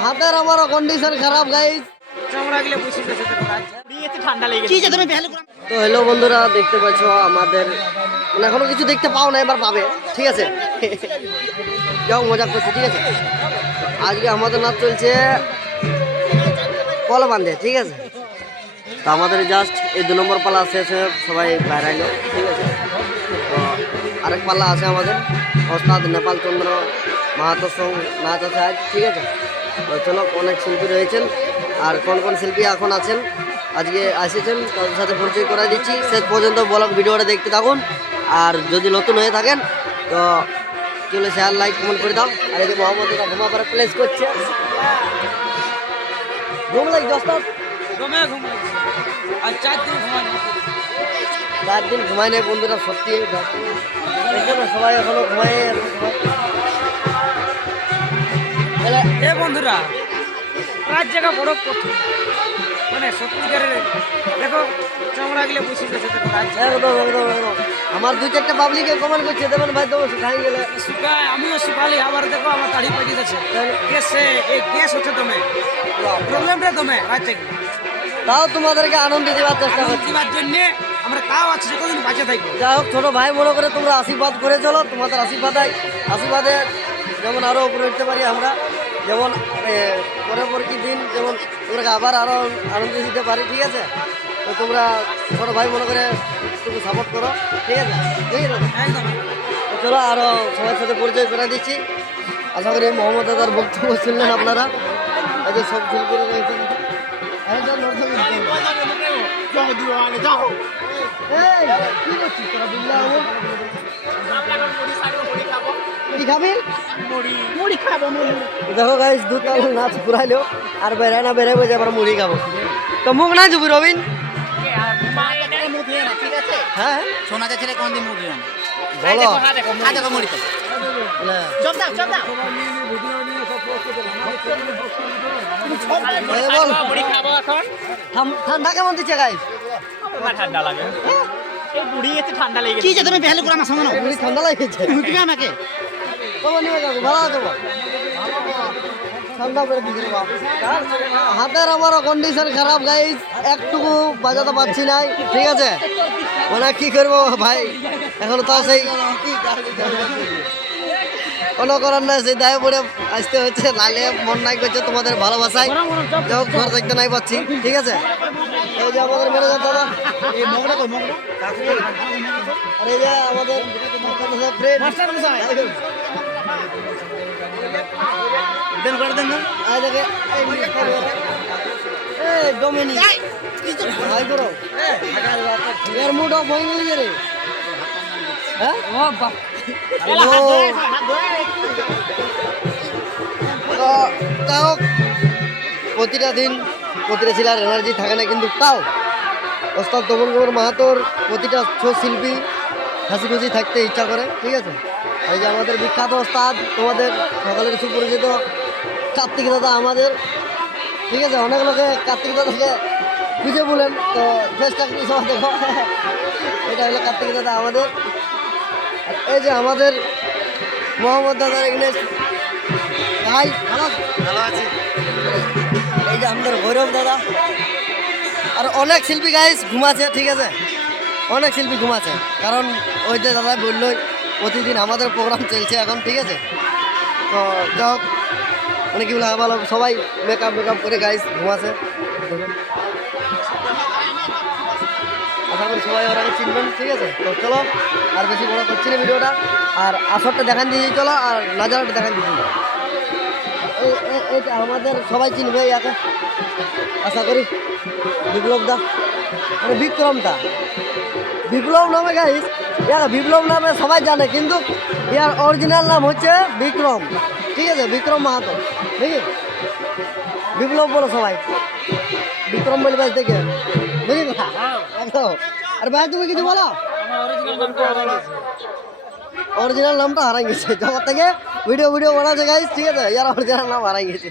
হাতের আমারও কন্ডিশন খারাপ গাইস। তো হ্যালো বন্ধুরা, দেখতে পাচ্ছ আমাদের মানে এখনো কিছু দেখতে পাও না, এবার পাবে, ঠিক আছে? যাও মজা করছি, ঠিক আছে? আজকে আমাদের নাচ চলছে কল বান্ধে, ঠিক আছে? তো আমাদের জাস্ট এই 2 নম্বর পালা শেষ হয়ে সবাই বাইরে এলো, ঠিক আছে? তো আরেক পাল্লা আছে আমাদের ওস্তাদ নেপাল চন্দ্র মাহাতোর সঙ্গে নাচ আছে আজ, ঠিক আছে? তো চলো, অনেক শিল্পী রয়েছেন, আর কোন কোন শিল্পী এখন আছেন আজকে এসেছেন তাদের সাথে পরিচয় করে দিচ্ছি। শেষ পর্যন্ত ব্লগ ভিডিওটা দেখতে থাকুন, আর যদি নতুন হয়ে থাকেন তো চলে শেয়ার লাইক কমেন্ট করে দাও। আর এই যে মোহাম্মদ ঘুমা পরে প্লেস করছে, ঘুম লাগছে ওস্তাদ? 4 দিন ঘুমায় নেই বন্ধুরা, সত্যি সবাই এখনো ঘুমায়। বন্ধুরা, রাত জায়গা বড় কঠিন, মানে সত্যিকারের দেখো চামড়া গেলে বসে গেছে। একদম একদম একদম আমার 2-4টা পাবলিকে কমেন্ট করছে, দেখুন ভাই তো শুকাই গেলে। শুকায়, আমিও শুকালি, আবার দেখো আমার দাড়ি পেটে যাচ্ছে। গ্যাসে এই গ্যাস হচ্ছে দমে, প্রবলেমটা দমে রাত জায়গা। তাও তোমাদেরকে আনন্দ দেওয়ার চেষ্টা করছি, দেওয়ার জন্য আমরা তাও আছি যতদিন বাঁচে থাকবো। যাই হোক, ছোট ভাই মনে করে তোমরা আশীর্বাদ করে চলো, তোমাদের আশীর্বাদে যেমন আরো উপরে উঠতে পারি আমরা, যেমন পরবর্তী দিন যেমন তোমরা আবার আরো আনন্দ দিতে পারি, ঠিক আছে? তো তোমরা ছোট ভাই মনে করে তুমি সাপোর্ট করো, ঠিক আছে? একদম। তো চলো, আরো সবার সাথে পরিচয় করে দিচ্ছি। আশা করি মোহাম্মদ দাদার বক্তব্য শুনলেন আপনারা। এই যে সব শিল্পীরা রয়েছেন, দেখো গাইস, 2 তাল নাচ ঘুরাইলো আর বেড়ায় না বেড়াইবো যে আবার মুড়ি খাবো। তো মুখ না যাবি রবিন, হ্যাঁ সোনা ছেলে কোনদিন মুখ দিও না। বলো দেখো মুড়ি তো চপ দাও মুড়ি খাবো এখন। ঠান্ডা কেমন দিচ্ছে গাইস? ঠান্ডা লাগে, এই বুড়ি এতে ঠান্ডা লেগে গেছে। কি যে তুমি বেহাল করে আমার সঙ্গে মুড়ি ঠান্ডা লাগছে, তুমি আমাকে তোমার নিয়ে যাবো, ভালো আছে বাবা? ঠান্ডা করে দিচ্ছে বাবা। হাতের আমারও কন্ডিশন খারাপ গাইস, একটুকু বাজাতে পারছি না, ঠিক আছে? মানে কি করবো ভাই, এখন তো সেই কোনো করার নাই, সেই দায়ে পড়ে আসতে হচ্ছে, লালে মন নাই করছে তোমাদের ভালোবাসায়, যাও ঘর দেখতে নাই পাচ্ছি, ঠিক আছে? এই যে আমাদের ম্যানেজার দাদা, আর এই যে আমাদের ফ্রেন্ড ডোমিনি ভাই করো এর মুড অফ হয়ে গেল রে। হ্যাঁ তাও প্রতিটা দিন প্রতিটা ছেলের এনার্জি থাকে না, কিন্তু তাও ওস্তাদ তপন কুমার মাহাতোর প্রতিটা শিল্পী হাসি খুশি থাকতে ইচ্ছা করে, ঠিক আছে? এই যে আমাদের বিখ্যাত ওস্তাদ, তোমাদের সকালের সুপরিচিত কার্তিক দাদা আমাদের, ঠিক আছে? অনেক লোকে কার্তিক দাদাকে খুঁজে বলেন, তো ফেসটা কি সবাই দেখো, এটা হলো কার্তিক দাদা আমাদের। এই যে আমাদের মোহাম্মদ দাদার এখানে ভাই ভালো আছে, এই যে আমাদের ভৈরব দাদা, আর অনেক শিল্পী গাইস ঘুমাচ্ছে, ঠিক আছে? অনেক শিল্পী ঘুমাচ্ছে, কারণ ওই যে দাদা বললোই প্রতিদিন আমাদের প্রোগ্রাম চলছে এখন, ঠিক আছে? তো যাই হোক, মানে কি বলে ভালো, সবাই মেকআপ করে গাইস ঘুমাচ্ছে, আশা করি সবাই ওরা চিনবেন, ঠিক আছে? তো চলো, আর বেশি বড় করছি না ভিডিওটা, আর আসরটা দেখান দিয়ে চলো, আর নাজারাটা দেখান দিচ্ছি। এইটা আমাদের সবাই চিনবে ইয়াকে, আশা করি বিপ্লব দা, মানে বিপ্লব নামে গাইস, বিপ্লব নামে সবাই জানে, কিন্তু ইয়ার অরিজিনাল নাম হচ্ছে বিক্রম, ঠিক আছে? বিক্রম মাহাতো, ঠিক আছে? বিপ্লব বলো সবাই, বিক্রম বলে বাস দেখে, বুঝলি? একদম। আর ভাই তুমি কিছু বলো, অরিজিনাল নামটা হারাই গেছে জগৎ থেকে, ভিডিও বানাচ্ছে গাইস, ঠিক আছে? ইয়ার অরিজিনাল নাম হারাই গেছে।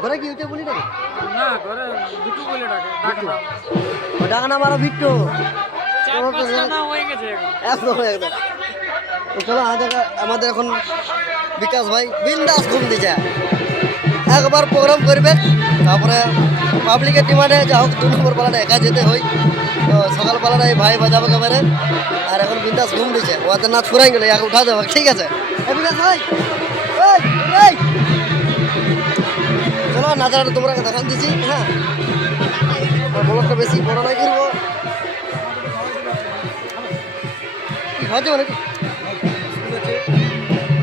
ঘরে কি হচ্ছে বলি নাকি? না, ঘরে বিট্টু বলে ডাকে, ডাকা নাম আরো বিট্টু, হয়ে গেছে একদম একদম। চলো আমাদের এখন বিকাশ ভাই বিন্দাস ঘুম দিচ্ছে, একবার প্রোগ্রাম করবে, তারপরে পাবলিকের ডিমান্ডে যা হোক 2 নম্বর পালাটা একা যেতে হয়। তো সকাল পালাটা এই ভাই বাজাবে একেবারে, আর এখন বিন্দাস ঘুম দিচ্ছে, ওদের নাচ ফুরাই গেলে একে উঠা দেবো, ঠিক আছে? বিকাশ ভাই, ওই, ওই। চলো নাচাটা তোমরা দেখান দিচ্ছি, হ্যাঁ বলটা বেশি বড় নাই করবো, কি হচ্ছে মানে কি?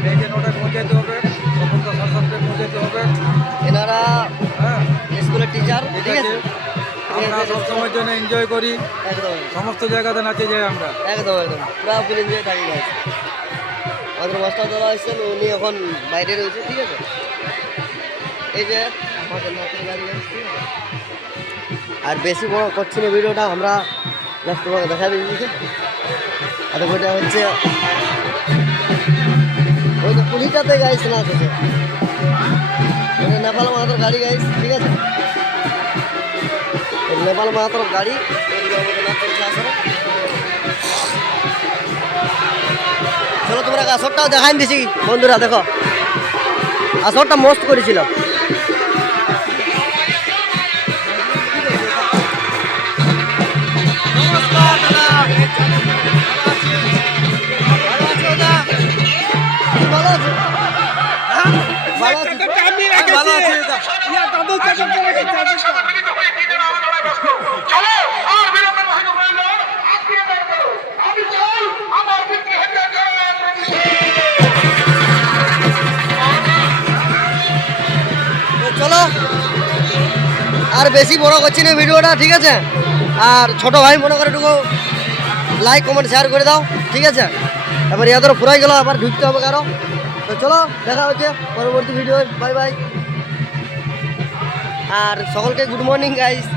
এই যে 9টায় পৌঁছাতে হবে, সকালটা 7:30টায় পৌঁছাতে হবে। এনারা হ্যাঁ, স্কুলের টিচার, ঠিক ঠিক আছে। আছে? আমরা সব সময়ের জন্য এনজয় করি, একদম সমস্ত জায়গাতে নাচে যাই আমরা। একদম একদম পুরা ফুল এনজয় থাকি গাইস। আমাদের মাস্টার দাদা আসছেন, উনি এখন বাইরে রয়েছে, ঠিক আছে? এই যে আমাদের নাচের গাড়ি গাইস, ঠিক আছে? আর বেশি বড় করছি না ভিডিওটা, আমরা জাস্ট তোমাকে দেখা দিচ্ছি। আর ওইটা হচ্ছে ওই যে পুলিশটাতে গাইছে নাচ আছে, ওটা নেপাল মাহাতোর গাড়ি গাইস, ঠিক আছে? নেপাল মাহাতোর গাড়ি, এদিকে আমাদের নাচ চলছে আসলে। চলো তোমরা আসরটাও দেখাই দিছি বন্ধুরা, দেখো আসরটা মস্ত করেছিল। নমস্কার দাদা, ভালো আছো দাদা? ভালো আছো? ভালো আছো তো? ভালো আছি দাদা। চলো আর বিলম্বে নহে নরেন্দ্র, আজকে বের করো। আমি চাই আমার পিতৃহত্যা তো চলো আর বেশি বড় করছি না ভিডিওটা, ঠিক আছে? আর ছোট ভাই মনে করে একটু লাইক কমেন্ট শেয়ার করে দাও, ঠিক আছে? এবার ইয়াদের ফুরাই গেল, আবার ঢুকতে হবে কারো। তো চলো দেখা হচ্ছে পরবর্তী ভিডিও, বাই বাই। আর সকলকে গুড মর্নিং গাইস।